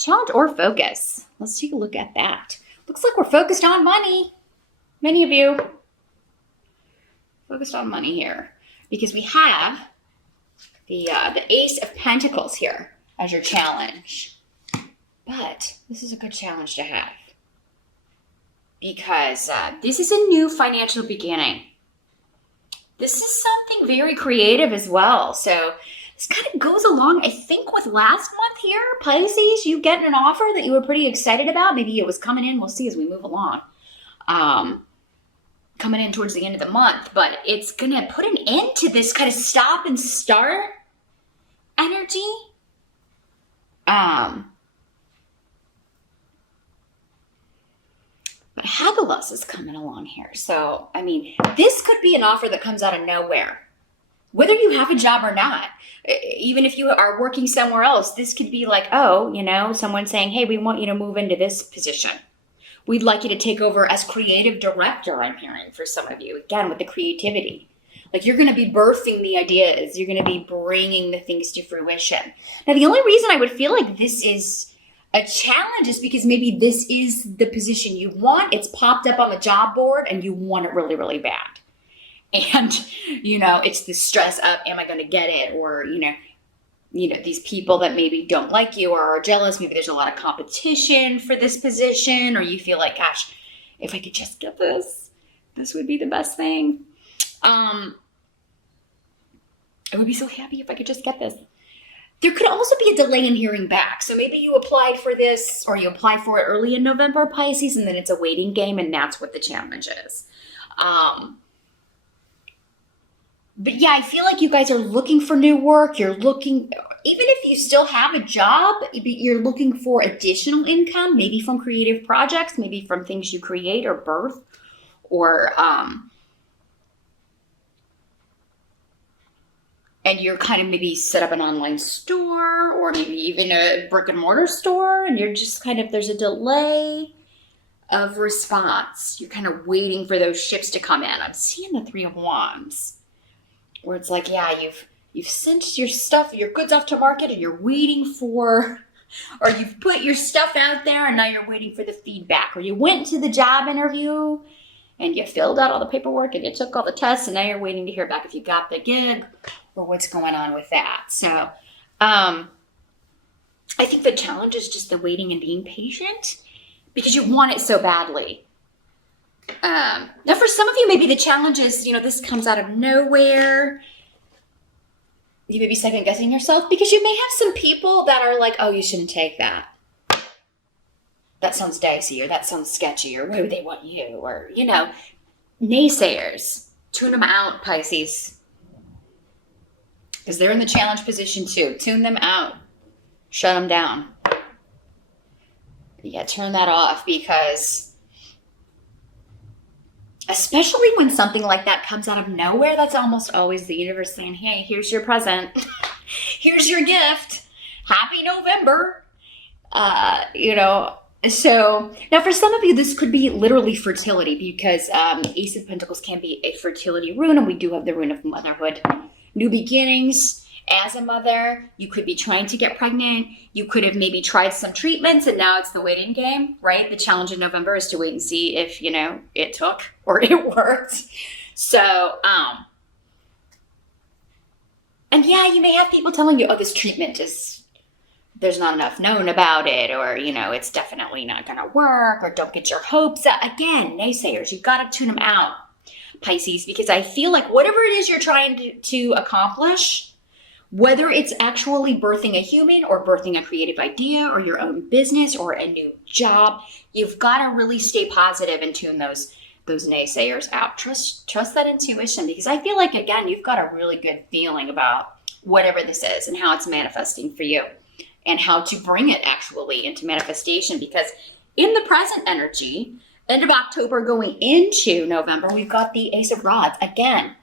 Challenge or focus. Let's take a look at that. Looks like we're focused on money. Many of you focused on money here because we have the Ace of Pentacles here as your challenge. But this is a good challenge to have because this is a new financial beginning. This is something very creative as well. So this kind of goes along, I think, with last month here, Pisces. You getting an offer that you were pretty excited about. Maybe it was coming in. We'll see as we move along. Coming in towards the end of the month. But it's going to put an end to this kind of stop and start energy. But Hagalaz is coming along here. So, I mean, this could be an offer that comes out of nowhere. Whether you have a job or not, even if you are working somewhere else, this could be like, oh, you know, someone saying, hey, we want you to move into this position. We'd like you to take over as creative director, I'm hearing, for some of you. Again, with the creativity. Like, you're going to be birthing the ideas. You're going to be bringing the things to fruition. Now, the only reason I would feel like this is a challenge is because maybe this is the position you want. It's popped up on the job board and you want it really, really bad. And, you know, it's the stress of, am I going to get it? Or, you know, these people that maybe don't like you or are jealous. Maybe there's a lot of competition for this position, or you feel like, gosh, if I could just get this, this would be the best thing. I would be so happy if I could just get this. There could also be a delay in hearing back. So maybe you applied for this or you applied for it early in November, Pisces, and then it's a waiting game, and that's what the challenge is. But yeah, I feel like you guys are looking for new work. You're looking, even if you still have a job, you're looking for additional income, maybe from creative projects, maybe from things you create or birth, or and you're kind of maybe set up an online store or maybe even a brick and mortar store, and you're just kind of, there's a delay of response. You're kind of waiting for those ships to come in. I'm seeing the Three of Wands, where it's like, yeah, you've sent your stuff, your goods off to market, and you're waiting for, or you've put your stuff out there and now you're waiting for the feedback, or you went to the job interview and you filled out all the paperwork and you took all the tests and now you're waiting to hear back if you got the gig or what's going on with that. So I think the challenge is just the waiting and being patient because you want it so badly. Now for some of you, maybe the challenge is, you know, this comes out of nowhere. You may be second guessing yourself because you may have some people that are like, oh, you shouldn't take that. That sounds dicey, or that sounds sketchy, or why would they want you? Or, you know, naysayers. Tune them out, Pisces. Because they're in the challenge position too. Tune them out. Shut them down. Yeah, turn that off, because especially when something like that comes out of nowhere, that's almost always the universe saying, hey, here's your present. Here's your gift. Happy November. You know, so now for some of you, this could be literally fertility, because Ace of Pentacles can be a fertility rune, and we do have the rune of motherhood. New beginnings. As a mother, you could be trying to get pregnant. You could have maybe tried some treatments and now it's the waiting game, right? The challenge in November is to wait and see if, you know, it took or it worked. So, and yeah, you may have people telling you, oh, this treatment is, there's not enough known about it, or, you know, it's definitely not going to work, or don't get your hopes up. Again, naysayers, you've got to tune them out, Pisces, because I feel like whatever it is you're trying to accomplish, whether it's actually birthing a human or birthing a creative idea or your own business or a new job, you've got to really stay positive and tune those naysayers out. Trust that intuition, because I feel like, again, you've got a really good feeling about whatever this is and how it's manifesting for you and how to bring it actually into manifestation. Because in the present energy, end of October going into November, we've got the Ace of Rods again.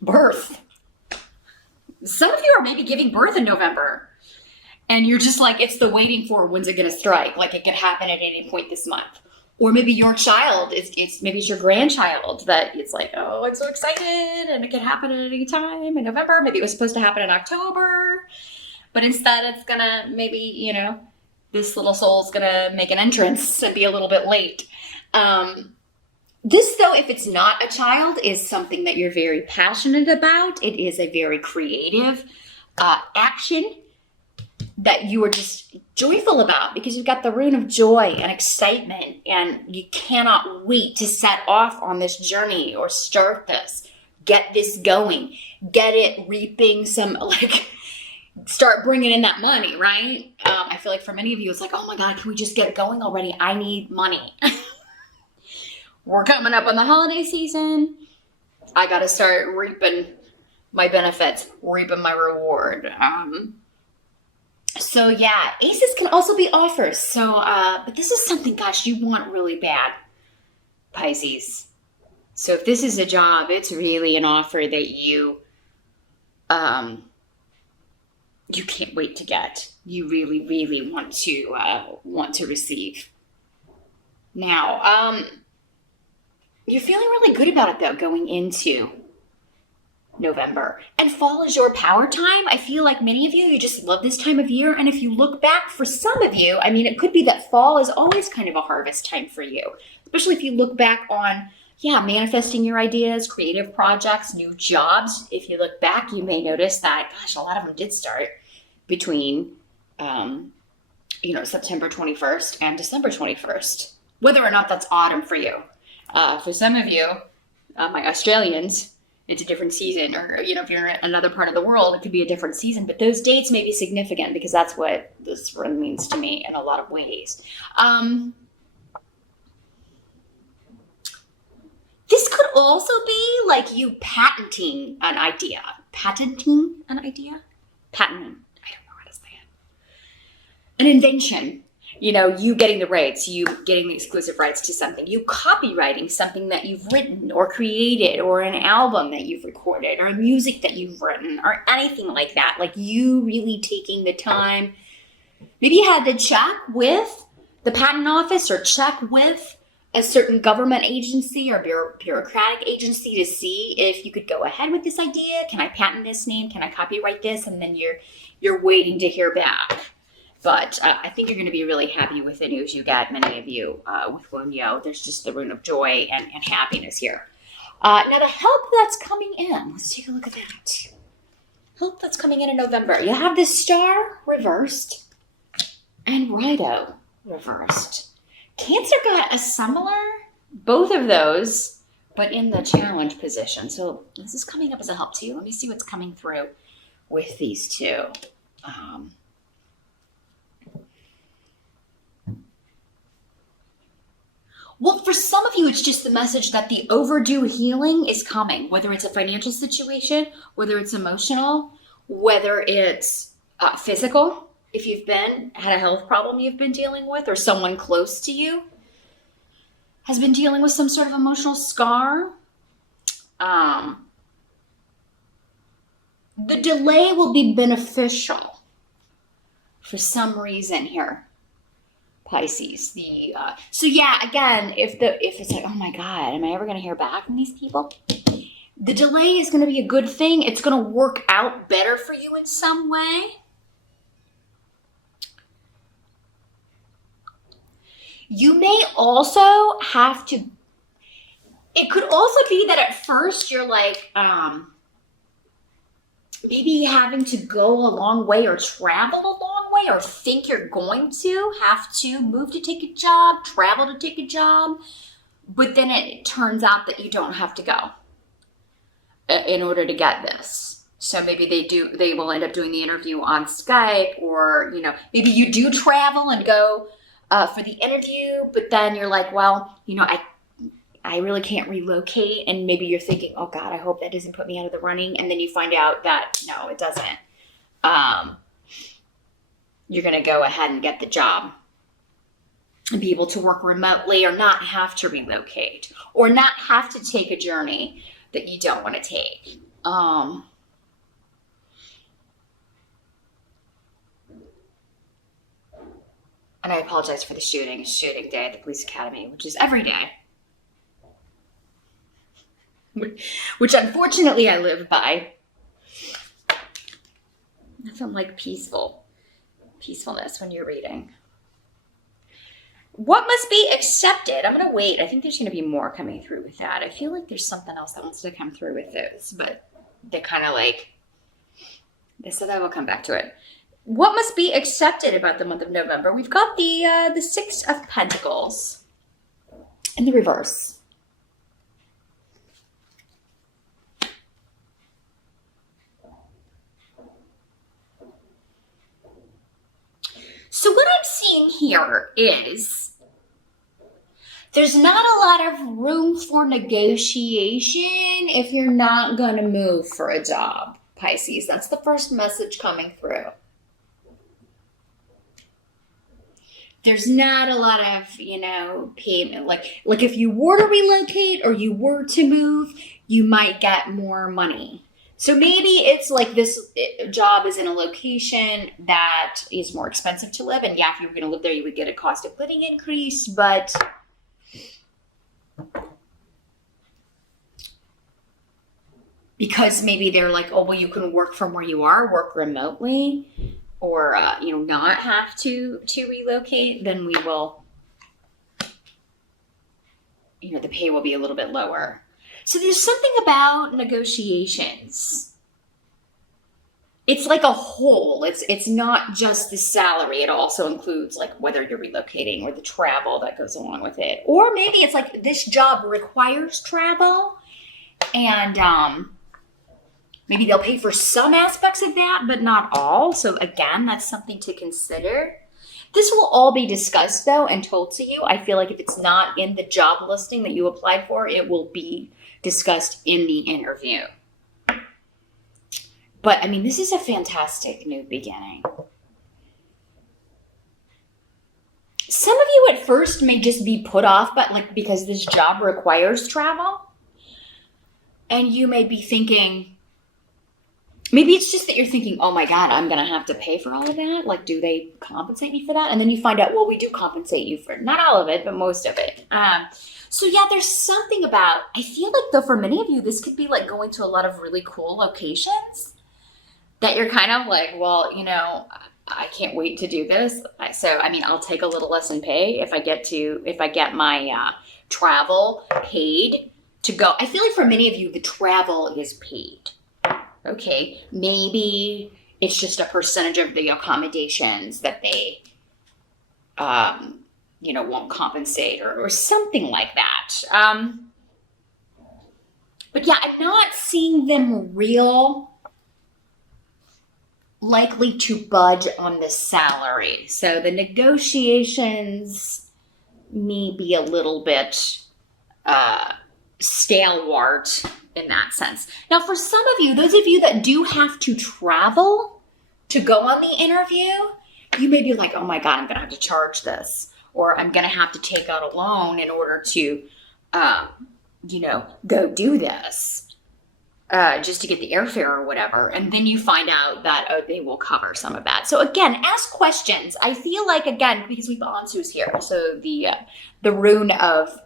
Birth. Some of you are maybe giving birth in November and you're just like, it's the waiting for, when's it going to strike? Like it could happen at any point this month. Or maybe your child, maybe it's your grandchild that it's like, oh, I'm so excited and it can happen at any time in November. Maybe it was supposed to happen in October. But instead it's gonna maybe, this little soul's gonna make an entrance and be a little bit late. This, though, if it's not a child, is something that you're very passionate about. It is a very creative action that you are just joyful about because you've got the rune of joy and excitement, and you cannot wait to set off on this journey or start this, get this going, get it reaping some, start bringing in that money, right? I feel like for many of you, it's like, oh my God, can we just get going already? I need money. We're coming up on the holiday season. I got to start reaping my benefits, reaping my reward. So yeah, aces can also be offers. So, but this is something, gosh, you want really bad, Pisces. So if this is a job, it's really an offer that you can't wait to get. You really, really want to receive. Now, you're feeling really good about it though, going into November. And fall is your power time. I feel like many of you just love this time of year. And if you look back, for some of you, it could be that fall is always kind of a harvest time for you. Especially if you look back on, manifesting your ideas, creative projects, new jobs. If you look back, you may notice that, gosh, a lot of them did start between, September 21st and December 21st. Whether or not that's autumn for you. For some of you, my Australians, it's a different season, or, if you're in another part of the world, it could be a different season, but those dates may be significant because that's what this run means to me in a lot of ways. This could also be like you patenting an idea. Patenting? I don't know how to say it. An invention. You getting the rights, you getting the exclusive rights to something, you copywriting something that you've written or created, or an album that you've recorded, or music that you've written, or anything like that. Like you really taking the time. Maybe you had to check with the patent office or check with a certain government agency or bureaucratic agency to see if you could go ahead with this idea. Can I patent this name? Can I copyright this? And then you're waiting to hear back. But I think you're going to be really happy with the news you get, many of you, with Wunyo. There's just the rune of joy and happiness here. Now, the help that's coming in. Let's take a look at that. Help that's coming in November. You have the Star reversed and Righto reversed. Cancer got a similar, both of those, but in the challenge position. So this is coming up as a help to you. Let me see what's coming through with these two. Well, for some of you, it's just the message that the overdue healing is coming, whether it's a financial situation, whether it's emotional, whether it's physical, if you've had a health problem you've been dealing with, or someone close to you has been dealing with some sort of emotional scar. The delay will be beneficial for some reason here. Pisces. So yeah, again, if it's like, oh my God, am I ever going to hear back from these people? The delay is going to be a good thing. It's going to work out better for you in some way. You may also have to, it could also be that at first you're like, maybe having to go a long way or travel a long way, or think you're going to have to move to take a job, travel to take a job, but then it turns out that you don't have to go in order to get this. So maybe they will end up doing the interview on Skype, or, maybe you do travel and go for the interview, but then you're like, well, I really can't relocate. And maybe you're thinking, oh God, I hope that doesn't put me out of the running. And then you find out that no, it doesn't. You're going to go ahead and get the job and be able to work remotely, or not have to relocate, or not have to take a journey that you don't want to take. And I apologize for the shooting day at the police academy, which is every day. Which unfortunately I live by. Something like peacefulness when you're reading. What must be accepted? I'm going to wait. I think there's going to be more coming through with that. I feel like there's something else that wants to come through with those, but they're kind of like, they said I will come back to it. What must be accepted about the month of November? We've got the Six of Pentacles in the reverse. So what I'm seeing here is there's not a lot of room for negotiation if you're not going to move for a job, Pisces. That's the first message coming through. There's not a lot of, payment. Like if you were to relocate or you were to move, you might get more money. So maybe it's like this job is in a location that is more expensive to live. And yeah, if you were going to live there, you would get a cost of living increase. But because maybe they're like, oh, well, you can work from where you are, work remotely, or, not have to relocate, then we will, the pay will be a little bit lower. So there's something about negotiations. It's like a whole. It's not just the salary. It also includes like whether you're relocating or the travel that goes along with it. Or maybe it's like this job requires travel and maybe they'll pay for some aspects of that, but not all. So again, that's something to consider. This will all be discussed though and told to you. I feel like if it's not in the job listing that you applied for, it will be discussed in the interview. But this is a fantastic new beginning. Some of you at first may just be put off, but because this job requires travel, and you may be thinking, maybe it's just that you're thinking, oh my God, I'm going to have to pay for all of that. Like, do they compensate me for that? And then you find out, well, we do compensate you for not all of it, but most of it. So yeah, there's something about, I feel like though for many of you, this could be like going to a lot of really cool locations that you're kind of like, well, I can't wait to do this. So, I'll take a little less in pay if I get my travel paid to go. I feel like for many of you, the travel is paid. Okay, maybe it's just a percentage of the accommodations that they, won't compensate or something like that. But yeah, I'm not seeing them likely to budge on the salary. So the negotiations may be a little bit stalwart in that sense. Now, for some of you, those of you that do have to travel to go on the interview, you may be like, oh my God, I'm going to have to charge this, or I'm going to have to take out a loan in order to, go do this. Just to get the airfare or whatever. And then you find out that, they will cover some of that. So again, ask questions. I feel like, again, because we've Ansu's here, so the rune of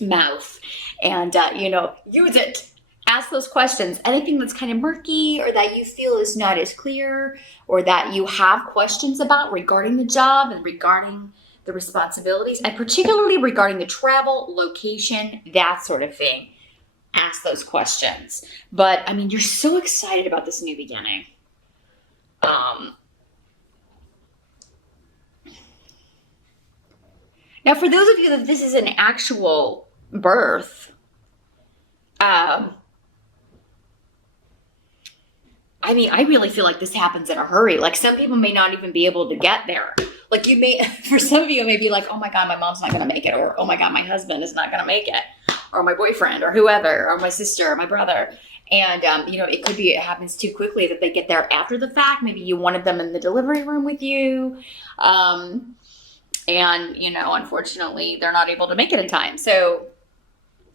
mouth, and, use it. Ask those questions. Anything that's kind of murky or that you feel is not as clear or that you have questions about regarding the job and regarding the responsibilities, and particularly regarding the travel, location, that sort of thing. Ask those questions. But you're so excited about this new beginning. Now, for those of you that this is an actual birth, I really feel like this happens in a hurry. Like some people may not even be able to get there. Like for some of you, it may be like, oh my God, my mom's not going to make it. Or, oh my God, my husband is not going to make it. Or my boyfriend or whoever, or my sister or my brother. And, it could be it happens too quickly that they get there after the fact. Maybe you wanted them in the delivery room with you. Unfortunately, they're not able to make it in time. So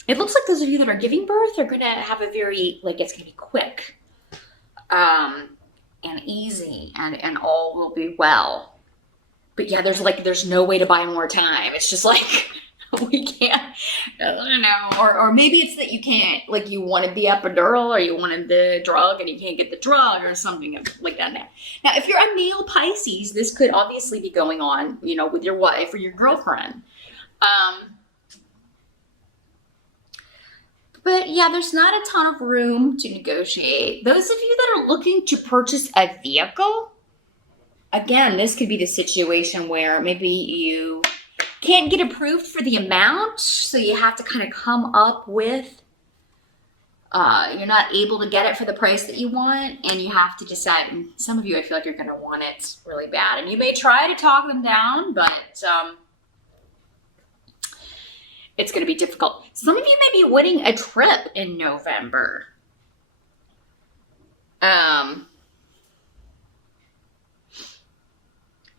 it looks like those of you that are giving birth are going to have a very, it's going to be quick and easy and all will be well. But yeah, there's no way to buy more time. It's just like, We can't, I don't know. Or maybe it's that you can't, like you wanted the epidural or you wanted the drug and you can't get the drug or something like that. Now, if you're a male Pisces, this could obviously be going on, you know, with your wife or your girlfriend. But yeah, there's not a ton of room to negotiate. Those of you that are looking to purchase a vehicle, again, this could be the situation where maybe you can't get approved for the amount, so you have to kind of come up with, you're not able to get it for the price that you want, and you have to decide. And some of you, I feel like you're going to want it really bad, and you may try to talk them down, but it's going to be difficult. Some of you may be winning a trip in November.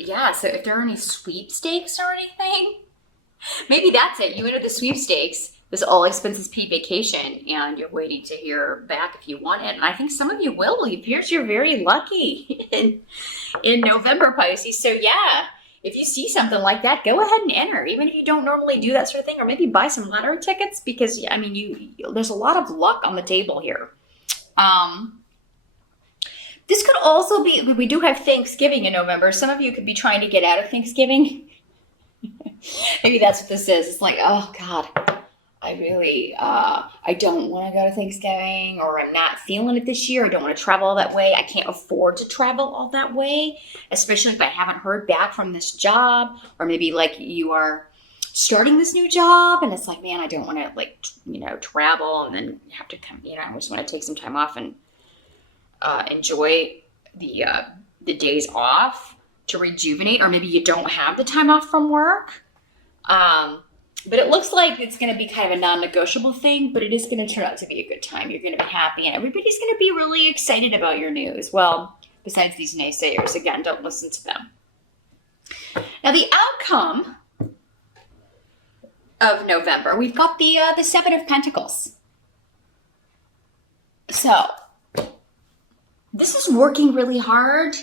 Yeah, so if there are any sweepstakes or anything, maybe that's it. You enter the sweepstakes, this all expenses paid vacation, and you're waiting to hear back if you want it. And I think some of you will. It appears you're very lucky in November, Pisces. So yeah, if you see something like that, go ahead and enter, even if you don't normally do that sort of thing, or maybe buy some lottery tickets, because I mean, there's a lot of luck on the table here. This could also be, we do have Thanksgiving in November. Some of you could be trying to get out of Thanksgiving. Maybe that's what this is. It's like, oh God, I really, I don't want to go to Thanksgiving, or I'm not feeling it this year. I don't want to travel all that way. I can't afford to travel all that way, especially if I haven't heard back from this job, or maybe like you are starting this new job and it's like, man, I don't want to like, you know, travel and then have to come, you know, I just want to take some time off and enjoy the days off to rejuvenate, or maybe you don't have the time off from work. But it looks like it's going to be kind of a non-negotiable thing, but it is going to turn out to be a good time. You're going to be happy, and everybody's going to be really excited about your news. Well, besides these naysayers, again, don't listen to them. Now, the outcome of November, we've got the Seven of Pentacles. So, this is working really hard,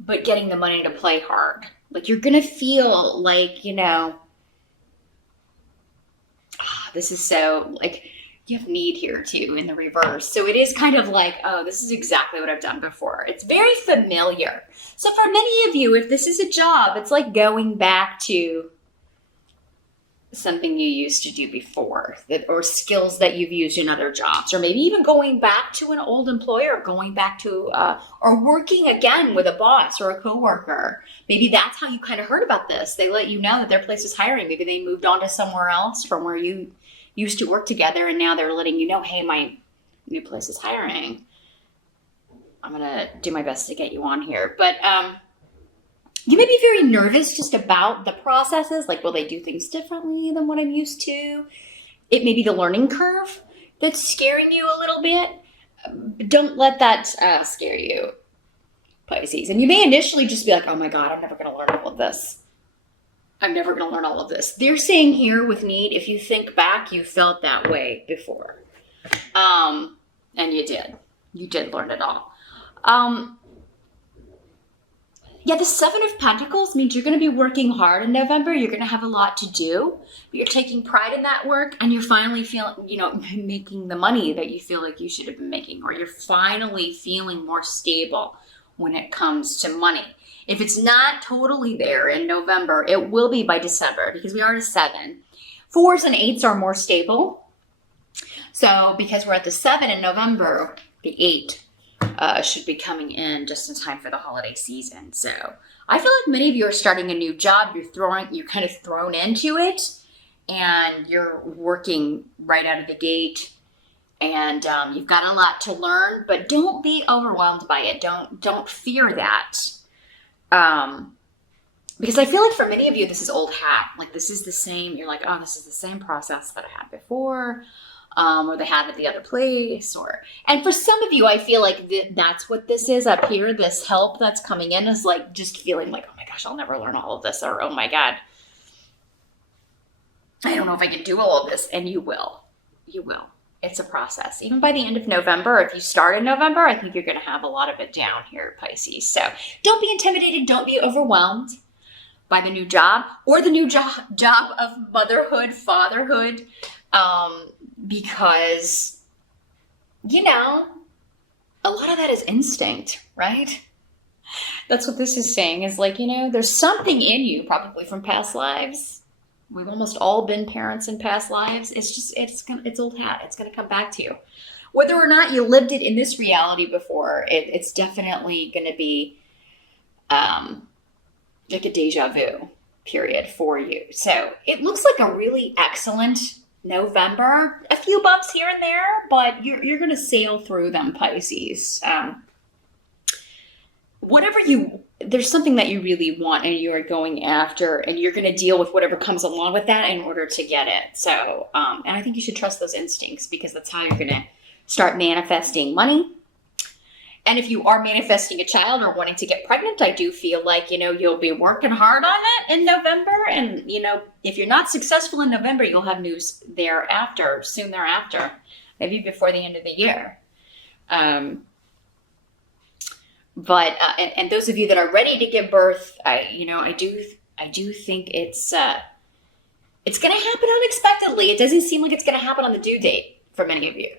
but getting the money to play hard. Like, you're going to feel like, you know, this is so, like, you have need here too in the reverse. So it is kind of like, oh, this is exactly what I've done before. It's very familiar. So for many of you, if this is a job, it's like going back to something you used to do before, or skills that you've used in other jobs, or maybe even going back to an old employer, going back to, or working again with a boss or a coworker. Maybe that's how you kind of heard about this. They let you know that their place is hiring. Maybe they moved on to somewhere else from where you used to work together, and now they're letting you know, hey, my new place is hiring. I'm going to do my best to get you on here. But you may be very nervous just about the processes. Like, will they do things differently than what I'm used to? It may be the learning curve that's scaring you a little bit. Don't let that scare you, Pisces. And you may initially just be like, oh my God, I'm never going to learn all of this. I'm never going to learn all of this. They're saying here with need, if you think back, you felt that way before. And you did. You did learn it all. Yeah, the Seven of Pentacles means you're going to be working hard in November. You're going to have a lot to do. But you're taking pride in that work, and you're finally feeling, you know, making the money that you feel like you should have been making, or you're finally feeling more stable when it comes to money. If it's not totally there in November, it will be by December, because we are at a 7. 4s and 8s are more stable. So because we're at the 7 in November, the 8 should be coming in just in time for the holiday season. So I feel like many of you are starting a new job. You're kind of thrown into it, and you're working right out of the gate. And you've got a lot to learn, but don't be overwhelmed by it. Don't fear that. Because I feel like for many of you, this is old hat. Like, this is the same. You're like, oh, this is the same process that I had before, or they had at the other place. And for some of you, I feel like that's what this is up here. This help that's coming in is like just feeling like, oh my gosh, I'll never learn all of this. Or, oh my God, I don't know if I can do all of this. And you will. You will. It's a process. Even by the end of November, if you start in November, I think you're going to have a lot of it down here, Pisces. So don't be intimidated. Don't be overwhelmed. by the new job or the new job of motherhood, fatherhood, because, you know, a lot of that is instinct, right? That's what this is saying, is like, you know, there's something in you probably from past lives. We've almost all been parents in past lives. It's old hat. It's going to come back to you. Whether or not you lived it in this reality before, it's definitely going to be like a deja vu period for you. So it looks like a really excellent November. A few bumps here and there, but you're going to sail through them, Pisces. There's something that you really want and you are going after, and you're going to deal with whatever comes along with that in order to get it. So, and I think you should trust those instincts, because that's how you're going to start manifesting money. And if you are manifesting a child or wanting to get pregnant, I do feel like, you know, you'll be working hard on it in November. And, you know, if you're not successful in November, you'll have news thereafter, soon thereafter, maybe before the end of the year. But those of you that are ready to give birth, I do think it's going to happen unexpectedly. It doesn't seem like it's going to happen on the due date for many of you.